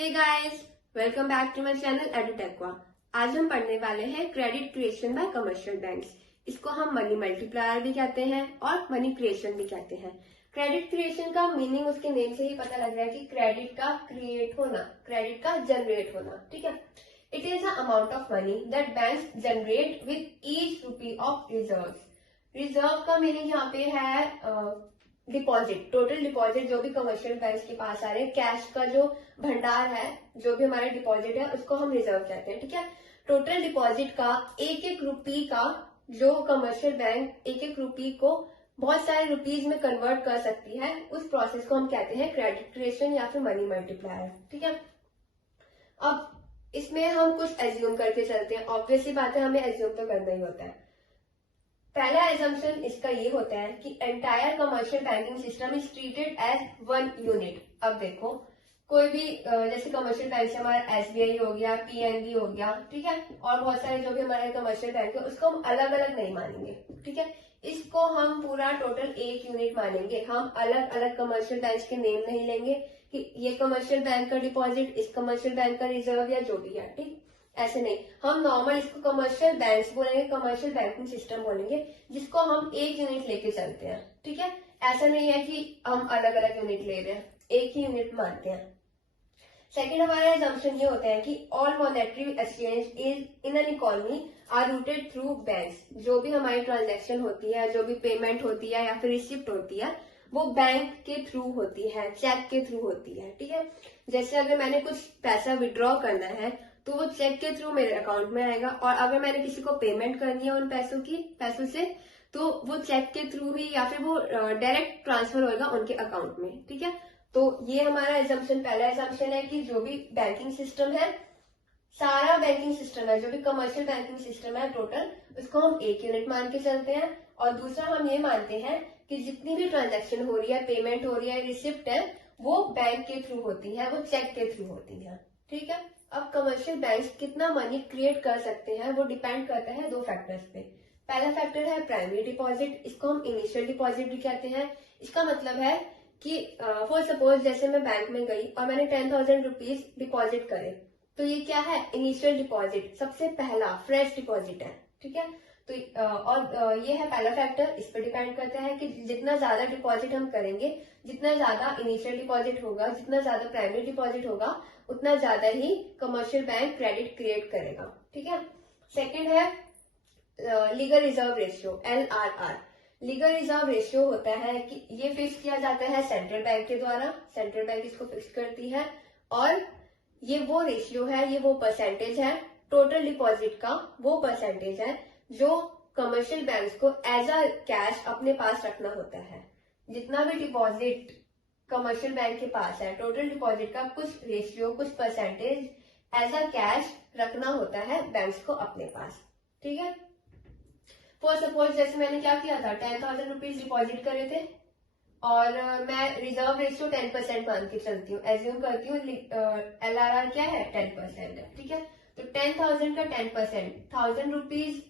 Hey guys, welcome back to my channel एडुटेक्वा। आज हम पढ़ने वाले हैं credit creation by commercial banks. इसको हम मनी मल्टीप्लायर भी कहते हैं और मनी क्रिएशन भी कहते हैं। क्रेडिट क्रिएशन का मीनिंग उसके नेम से ही पता लग रहा है कि क्रेडिट का क्रिएट होना, क्रेडिट का जनरेट होना। ठीक है, it is the amount of money that banks generate with each rupee of reserve. Reserve का मीनिंग यहाँ पे है डिपॉजिट, टोटल डिपॉजिट जो भी कमर्शियल बैंक के पास आ रहे हैं, कैश का जो भंडार है, जो भी हमारा डिपॉजिट है, उसको हम रिजर्व कहते हैं। ठीक है, टोटल डिपॉजिट का एक एक रुपी का जो कमर्शियल बैंक एक एक रुपी को बहुत सारे रुपीज में कन्वर्ट कर सकती है, उस प्रोसेस को हम कहते हैं क्रेडिट क्रिएशन या फिर मनी मल्टीप्लायर। ठीक है, अब इसमें हम कुछ एज्यूम करके चलते हैं। ऑब्वियसली बात है, हमें एज्यूम तो करना ही होता है। पहला एजम्पशन इसका ये होता है कि entire commercial banking system is treated as one unit. अब देखो, कोई भी जैसे कमर्शियल बैंक से हमारा एसबीआई हो गया, पीएनबी हो गया, ठीक है, और बहुत सारे जो भी हमारे कमर्शियल बैंक है, उसको हम अलग अलग नहीं मानेंगे। ठीक है, इसको हम पूरा टोटल एक यूनिट मानेंगे। हम अलग अलग कमर्शियल बैंक के नेम नहीं लेंगे कि ये कमर्शियल बैंक का डिपॉजिट, इस कमर्शियल बैंक का रिजर्व या जो भी है। ठीक, ऐसे नहीं, हम नॉर्मल इसको कमर्शियल बैंक्स बोलेंगे, कमर्शियल बैंकिंग सिस्टम बोलेंगे, जिसको हम एक यूनिट लेके चलते हैं। ठीक है, ऐसा नहीं है कि हम अलग अलग यूनिट ले रहे हैं, एक ही यूनिट मानते हैं। सेकेंड, हमारा एजम्पशन ये होता है कि all monetary exchange is in an economy are routed through banks. जो भी हमारी ट्रांजैक्शन होती है, जो भी पेमेंट होती है या फिर रिसिप्ट होती है, वो बैंक के थ्रू होती है, चेक के थ्रू होती है। ठीक है, जैसे अगर मैंने कुछ पैसा विड्रॉ करना है तो वो चेक के थ्रू मेरे अकाउंट में आएगा, और अगर मैंने किसी को पेमेंट करनी है उन पैसों से, तो वो चेक के थ्रू ही या फिर वो डायरेक्ट ट्रांसफर होगा उनके अकाउंट में। ठीक है, तो ये हमारा एजम्पशन, पहला एजम्पशन है कि जो भी बैंकिंग सिस्टम है, सारा बैंकिंग सिस्टम है, जो भी कमर्शियल बैंकिंग सिस्टम है टोटल, उसको हम एक यूनिट मान के चलते हैं। और दूसरा, हम ये मानते हैं कि जितनी भी ट्रांजेक्शन हो रही है, पेमेंट हो रही है, रिसिप्ट है, वो बैंक के थ्रू होती है, वो चेक के थ्रू होती है। ठीक है, अब कमर्शियल बैंक्स कितना मनी क्रिएट कर सकते हैं वो डिपेंड करता है दो फैक्टर्स पे। पहला फैक्टर है प्राइमरी डिपॉजिट, इसको हम इनिशियल डिपॉजिट भी कहते हैं। इसका मतलब है कि फॉर सपोज जैसे मैं बैंक में गई और मैंने 10,000 रुपीज डिपॉजिट करे, तो ये क्या है? इनिशियल डिपॉजिट, सबसे पहला फ्रेश डिपॉजिट है। ठीक है, तो ये है पहला फैक्टर। इस पर डिपेंड करता है कि जितना ज्यादा डिपॉजिट हम करेंगे, जितना ज्यादा इनिशियल डिपॉजिट होगा, जितना ज्यादा प्राइमरी डिपॉजिट होगा, उतना ज्यादा ही कमर्शियल बैंक क्रेडिट क्रिएट करेगा। ठीक है, सेकंड है legal reserve ratio, LRR। Legal reserve ratio होता है कि ये फिक्स किया जाता है सेंट्रल बैंक के द्वारा, सेंट्रल बैंक इसको फिक्स करती है, और ये वो रेशियो है, ये वो परसेंटेज है टोटल डिपॉजिट का, वो परसेंटेज है जो कमर्शियल बैंक्स को एज अ कैश अपने पास रखना होता है। जितना भी डिपॉजिट कमर्शियल बैंक के पास है, टोटल डिपॉजिट का कुछ रेशियो, कुछ परसेंटेज एज अ कैश रखना होता है बैंक्स को अपने पास। ठीक है, फॉर सपोज जैसे मैंने क्या किया था, 10,000 रुपीज डिपॉजिट करे थे, और मैं रिजर्व रेशियो 10% मान के चलती हूँ, एज्यूम करती हूँ LRR क्या है, 10% है। ठीक है, तो 10,000 का 10%, 1,000 रुपीज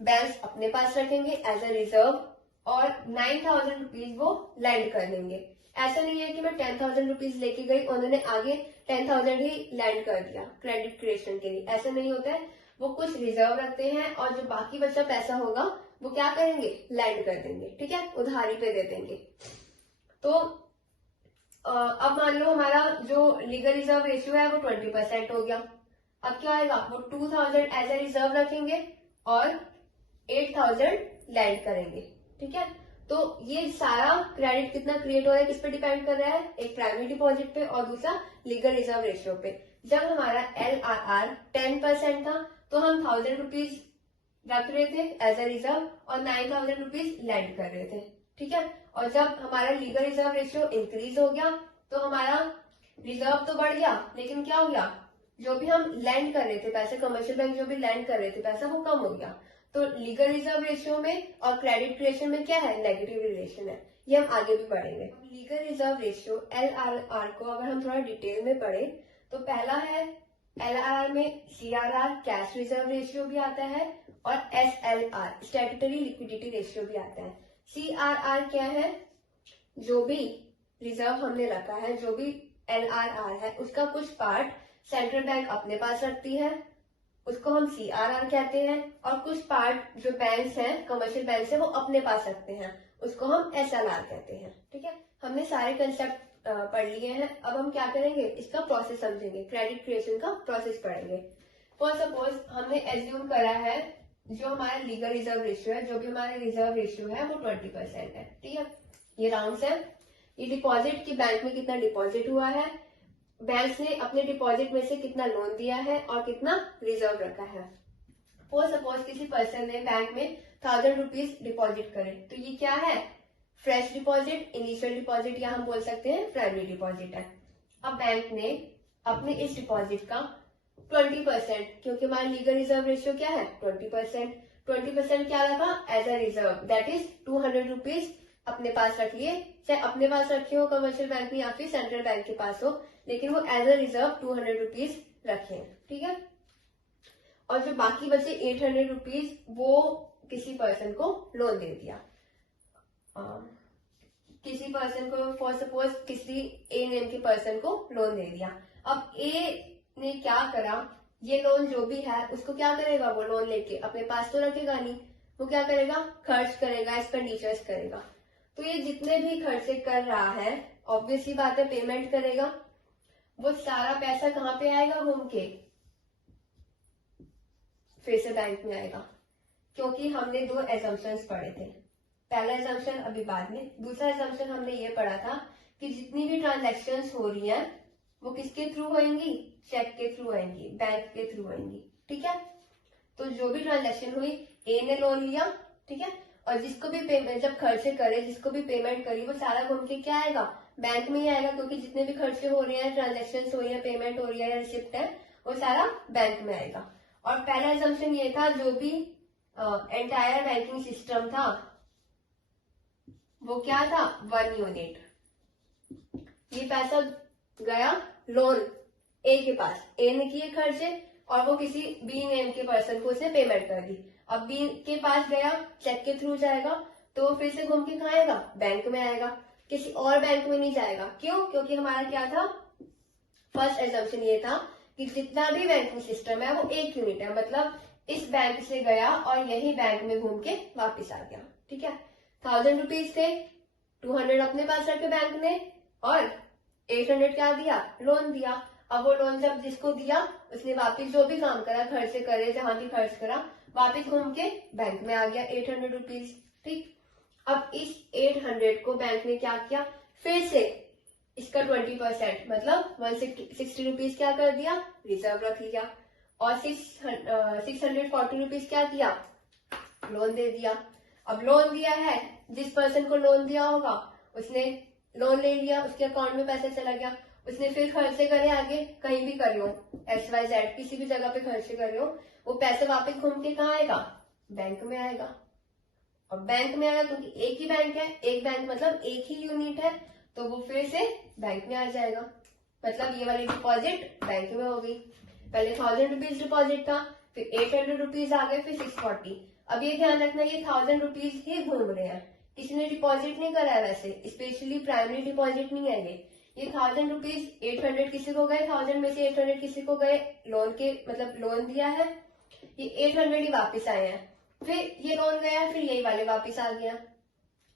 बैंक अपने पास रखेंगे एज अ रिजर्व, और 9,000 रुपीज वो लैंड कर लेंगे। ऐसा नहीं है कि मैं 10,000 रुपीज लेके गई, उन्होंने आगे 10,000 ही लैंड कर दिया क्रेडिट क्रिएशन के लिए, ऐसा नहीं होता है। वो कुछ रिजर्व रखते हैं, और जो बाकी बचा पैसा होगा वो क्या करेंगे, लैंड कर देंगे। ठीक है, उधारी पे दे देंगे। तो अब मान लो हमारा जो लीगल रिजर्व रेशियो है वो 20% हो गया। अब क्या आएगा, वो 2,000 एज ए रिजर्व रखेंगे और 8,000 लैंड करेंगे। ठीक है, तो ये सारा क्रेडिट कितना क्रिएट हो रहा है, किस पे डिपेंड कर रहा है, एक प्राइमरी डिपॉजिट पे और दूसरा लीगल रिजर्व रेशियो पे। जब हमारा LRR 10% था, तो हम 1,000 रुपीज रख रहे थे एज ए रिजर्व और 9,000 रुपीज लैंड कर रहे थे। ठीक है, और जब हमारा लीगल रिजर्व रेशियो इंक्रीज हो गया, तो हमारा रिजर्व तो बढ़ गया, लेकिन क्या हो गया, जो भी हम लैंड कर रहे थे पैसे, कमर्शियल बैंक जो भी लैंड कर रहे थे पैसा, वो कम हो गया। तो लीगल रिजर्व रेशियो में और क्रेडिट क्रिएशन में क्या है, नेगेटिव रिलेशन है। ये हम आगे भी पढ़ेंगे। लीगल रिजर्व रेशियो LRR को अगर हम थोड़ा डिटेल में पढ़े, तो पहला है LRR में CRR कैश रिजर्व रेशियो भी आता है, और SLR स्टैट्यूटरी लिक्विडिटी रेशियो भी आता है। CRR क्या है, जो भी रिजर्व हमने रखा है, जो भी LRR है उसका कुछ पार्ट सेंट्रल बैंक अपने पास रखती है, उसको हम CRR कहते हैं, और कुछ पार्ट जो बैंक्स हैं, कमर्शियल बैंक है, वो अपने पास रखते हैं, उसको हम SLR कहते हैं। ठीक है, हमने सारे कंसेप्ट पढ़ लिए हैं। अब हम क्या करेंगे, इसका प्रोसेस समझेंगे, क्रेडिट क्रिएशन का प्रोसेस पढ़ेंगे। फॉर सपोज हमने एज्यूम करा है जो हमारा लीगल रिजर्व रेशियो है, जो भी हमारा रिजर्व रेशियो है वो 20% है। ठीक है, ये राउंड्स है। ये डिपॉजिट की बैंक में कितना डिपॉजिट हुआ है, बैंक ने अपने डिपॉजिट में से कितना लोन दिया है और कितना रिजर्व रखा है। फॉर सपोज किसी पर्सन ने बैंक में 1000 रुपीज डिपॉजिट करे, तो ये क्या है, फ्रेश डिपॉजिट, इनिशियल डिपॉजिट, या हम बोल सकते हैं प्राइमरी डिपॉजिट है। अब बैंक ने अपने इस डिपॉजिट का 20%, क्योंकि हमारा लीगल रिजर्व रेशियो क्या है 20% क्या रखा as a reserve, that is 200 rupees अपने पास रख लिए, चाहे अपने पास रखे हो कमर्शियल बैंक में या फिर सेंट्रल बैंक के पास हो, लेकिन वो एज अ रिजर्व 200 रुपीज रखे। ठीक है, और जो बाकी बचे 800 रुपीज वो किसी पर्सन को लोन दे दिया। किसी पर्सन को, फॉर सपोज किसी ए नेम के पर्सन को लोन दे दिया। अब ए ने क्या करा, ये लोन जो भी है उसको क्या करेगा, वो लोन लेके अपने पास तो रखेगा नहीं, वो क्या करेगा, खर्च करेगा, एक्सपेंडिचर्स करेगा। तो ये जितने भी खर्चे कर रहा है, ऑब्वियसली बात है पेमेंट करेगा, वो सारा पैसा कहाँ पे आएगा, घूम के फिर से बैंक में आएगा। क्योंकि हमने 2 एजम्पशंस पढ़े थे, पहला एजम्पशन अभी बाद में, दूसरा एजम्पशन हमने ये पढ़ा था कि जितनी भी ट्रांजैक्शंस हो रही हैं वो किसके थ्रू होंगी, चेक के थ्रू होंगी, बैंक के थ्रू होंगी। ठीक है, तो जो भी ट्रांजैक्शन हुई, ए ने लोन लिया, ठीक है, और जिसको भी पेमेंट, जब खर्चे करे, जिसको भी पेमेंट करी, वो सारा घूम के क्या आएगा, बैंक में ही आएगा, क्योंकि जितने भी खर्चे हो रहे हैं, ट्रांजेक्शन हो रही है, पेमेंट हो रही है या रिसिप्ट है, वो सारा बैंक में आएगा। और पहला एजम्पशन ये था, जो भी एंटायर बैंकिंग सिस्टम था वो क्या था, 1 यूनिट। ये पैसा गया लोन ए के पास, ए ने किए खर्चे और वो किसी बी नेम के पर्सन को उसने पेमेंट कर दी। अब बी के पास गया, चेक के थ्रू जाएगा, तो फिर से घूम के कहाँ आएगा, बैंक में आएगा, किसी और बैंक में नहीं जाएगा। क्यों, क्योंकि हमारा क्या था, फर्स्ट एजम्पशन ये था कि जितना भी बैंकिंग सिस्टम है वो 1 यूनिट है, मतलब इस बैंक से गया और यही बैंक में घूम के वापिस आ गया। ठीक है, 1000 रुपीज थे, 200 अपने पास रखे बैंक ने, और 800 क्या दिया, लोन दिया। अब वो लोन जब जिसको दिया उसने वापिस जो भी काम करा, खर्चे करे, जहां भी खर्च करा, वापिस घूम के बैंक में आ गया 800 रुपीज। ठीक, अब इस 800 को बैंक ने क्या किया, फिर से इसका 20% मतलब 160 रुपीज क्या कर दिया, रिजर्व रख लिया, और 640 रुपीज क्या किया, लोन दे दिया। अब लोन दिया है, जिस पर्सन को लोन दिया होगा उसने लोन ले लिया, उसके अकाउंट में पैसा चला गया, उसने फिर खर्चे करे, आगे कहीं भी करे हो, XYZ किसी भी जगह पे खर्चे करे हो, वो पैसा वापस घूम के कहाँ आएगा, बैंक में आएगा। और बैंक में आया क्योंकि एक ही बैंक है, एक बैंक मतलब एक ही यूनिट है, तो वो फिर से बैंक में आ जाएगा, मतलब ये वाली डिपॉजिट बैंक में होगी। पहले 1000 रुपीज डिपॉजिट था, फिर 800 रुपीज आ गए, फिर 640। अब ये ध्यान रखना, ये 1000 रुपीज ही घूम रहे हैं, किसी ने डिपॉजिट नहीं करा है, वैसे स्पेशली प्राइमरी डिपॉजिट नहीं है ये 1000 रुपीज 800 किसी को गए, 1000 में से 800 किसी को गए लोन के, मतलब लोन दिया है, ये 800 ही वापिस आए हैं, फिर ये लोन गया, फिर यही वाले वापिस आ गया।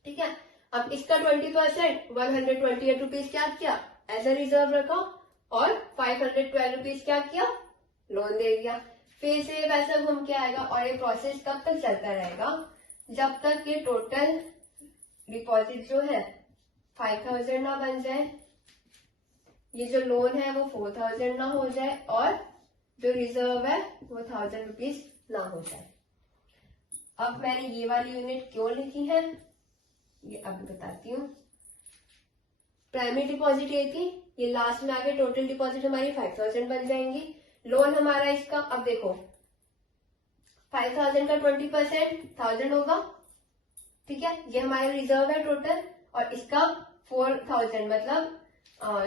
ठीक है, अब इसका 20% 128 रुपीज क्या किया, एज अ रिजर्व रखा, और 512 रुपीज क्या किया, लोन दे दिया, फिर से ये पैसा घूम के आएगा। और ये प्रोसेस तब तक चलता रहेगा जब तक ये टोटल डिपॉजिट जो है 5000 ना बन जाए, ये जो लोन है वो 4000 ना हो जाए, और जो रिजर्व है वो 1000 रुपीज ना हो जाए। अब मैंने ये वाली यूनिट क्यों लिखी है ये अब बताती हूँ। प्राइमरी डिपॉजिट ये थी, ये लास्ट में आके टोटल डिपॉजिट हमारी 5000 बन जाएंगी। लोन हमारा इसका, अब देखो 5000 का 20% 1000 होगा, ठीक है, ये हमारा रिजर्व है टोटल, और इसका 4000 मतलब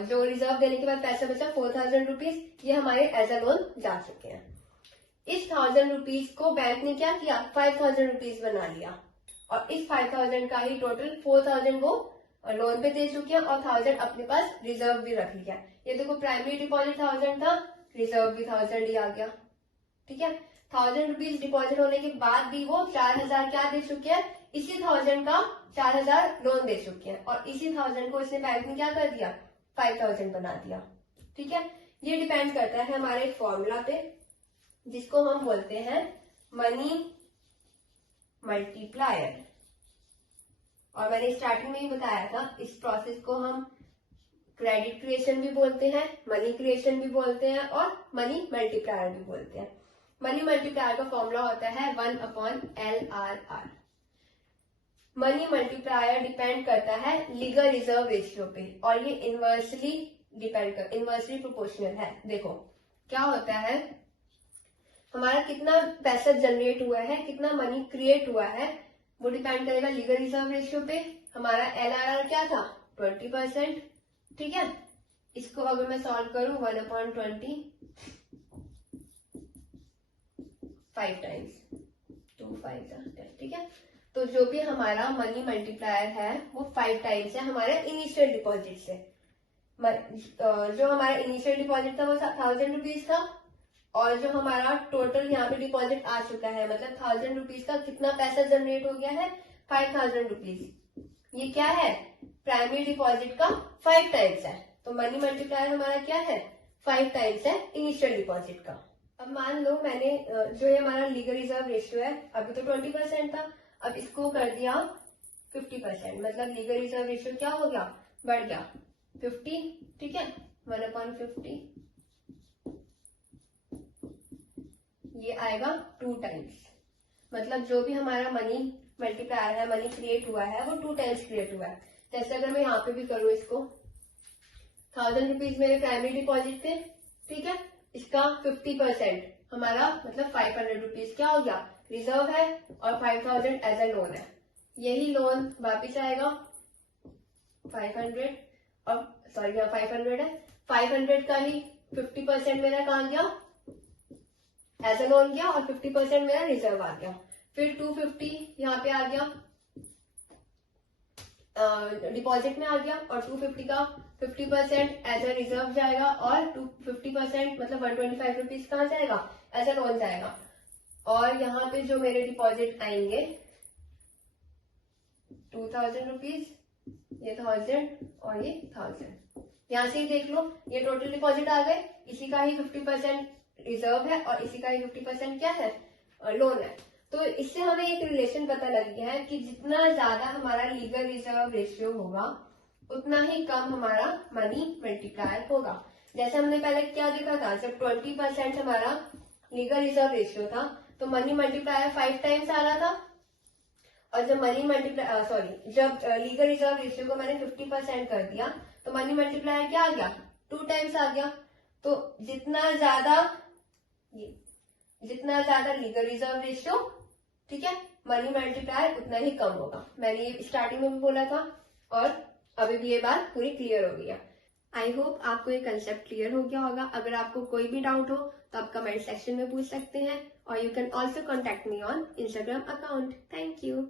जो रिजर्व देने के बाद पैसा बचा 4000 रुपीज, ये हमारे एज अ लोन जा चुके हैं। इस 1000 रुपीज को बैंक ने क्या किया, 5000 रुपीज बना लिया, और इस 5000 का ही टोटल 4000 वो लोन पे दे चुके हैं, और 1000 अपने पास रिजर्व भी रख लिया। ये देखो प्राइमरी डिपॉजिट 1000 था, रिजर्व भी 1000 ही आ गया। ठीक है, 1000 रुपीज डिपॉजिट होने के बाद भी वो 4000 क्या दे चुके हैं, इसी 1000 का 4000 लोन दे चुके हैं, और इसी 1000 को इसने बैंक में क्या कर दिया, 5000 बना दिया। ठीक है, ये डिपेंड करता है हमारे एक फॉर्मूला पे जिसको हम बोलते हैं मनी मल्टीप्लायर। और मैंने स्टार्टिंग में ही बताया था, इस प्रोसेस को हम क्रेडिट क्रिएशन भी बोलते हैं, मनी क्रिएशन भी बोलते हैं और मनी मल्टीप्लायर भी बोलते हैं। मनी मल्टीप्लायर का फॉर्मूला होता है 1/LRR। मनी मल्टीप्लायर डिपेंड करता है लीगल रिजर्व रेशियो पे, और ये इनवर्सली इनवर्सली प्रोपोर्शनल है। देखो क्या होता है, हमारा कितना पैसा जनरेट हुआ है, कितना मनी क्रिएट हुआ है, वो डिपेंड करेगा लीगल रिजर्व रेशियो पे। हमारा LRR क्या था, 20%। ठीक है, इसको अगर मैं सॉल्व करूं 1/20 5 टाइम्स 2 5 10। ठीक है, तो जो भी हमारा मनी मल्टीप्लायर है वो 5 टाइम्स है हमारे इनिशियल डिपॉजिट से। जो हमारा इनिशियल डिपॉजिट था वो 1000 रुपीज था, और जो हमारा टोटल यहाँ पे डिपॉजिट आ चुका है, मतलब 1000 रुपीज का कितना पैसा जनरेट हो गया है, 5000 रुपीज। ये क्या है, प्राइमरी डिपॉजिट का 5 टाइम्स है। तो मनी मल्टीप्लायर हमारा क्या है, 5 टाइम्स है इनिशियल डिपॉजिट का। अब मान लो मैंने जो ये हमारा लीगल रिजर्व रेशियो है, अभी तो 20% था, अब इसको कर दिया 50%, मतलब लीगल रिजर्व रेशियो क्या हो गया, बढ़ गया 50। ठीक है, 1/50 ये आएगा 2 टाइम्स। मतलब जो भी हमारा मनी मल्टीप्लायर है, मनी क्रिएट हुआ है, वो 2 टाइम्स क्रिएट हुआ है। जैसे अगर मैं यहाँ पे भी करूँ इसको, 1000 रुपीज मेरे प्राइमरी डिपॉजिट थे। ठीक है, इसका 50% हमारा मतलब 500 रुपीज क्या हो गया, रिजर्व है, और 5000 एज ए लोन है। यही लोन वापिस आएगा 500, और सॉरी यहाँ 500 है, 500 का ही 50% मेरा कहाँ गया, एज ए लोन गया, और 50% मेरा रिजर्व आ गया। फिर 250 यहाँ पे आ गया, डिपॉजिट में आ गया, और 250 का 50% एज ए रिजर्व जाएगा, और 50% मतलब 125 रुपीज कहाँ जाएगा, एज ए लोन जाएगा। और यहाँ पे जो मेरे डिपॉजिट आएंगे 2000 रुपीज, ये 1000 और ये 1000, यहाँ से ही देख लो ये टोटल डिपॉजिट आ गए, इसी का ही 50% रिजर्व है और इसी का ही 50% क्या है, लोन है। तो इससे हमें एक रिलेशन पता लग गया है कि जितना ज्यादा हमारा लीगल रिजर्व रेशियो होगा उतना ही कम हमारा मनी मल्टीप्लायर होगा। जैसे हमने पहले क्या देखा था, जब 20% हमारा लीगल रिजर्व रेशियो था तो मनी मल्टीप्लायर 5 टाइम्स आ रहा था, और जब मनी मल्टीप्लायर जब लीगल रिजर्व रेशियो को मैंने 50% कर दिया तो मनी मल्टीप्लायर क्या आ गया, 2 टाइम्स आ गया। तो जितना ज्यादा लीगल रिजर्व रेशियो, ठीक है, मनी मल्टीप्लायर उतना ही कम होगा। मैंने ये स्टार्टिंग में भी बोला था, और अभी भी ये बात पूरी क्लियर हो गई है। आई होप आपको ये कंसेप्ट क्लियर हो गया होगा। अगर आपको कोई भी डाउट हो तो आप कमेंट सेक्शन में पूछ सकते हैं, और you can also contact me on Instagram account. Thank you.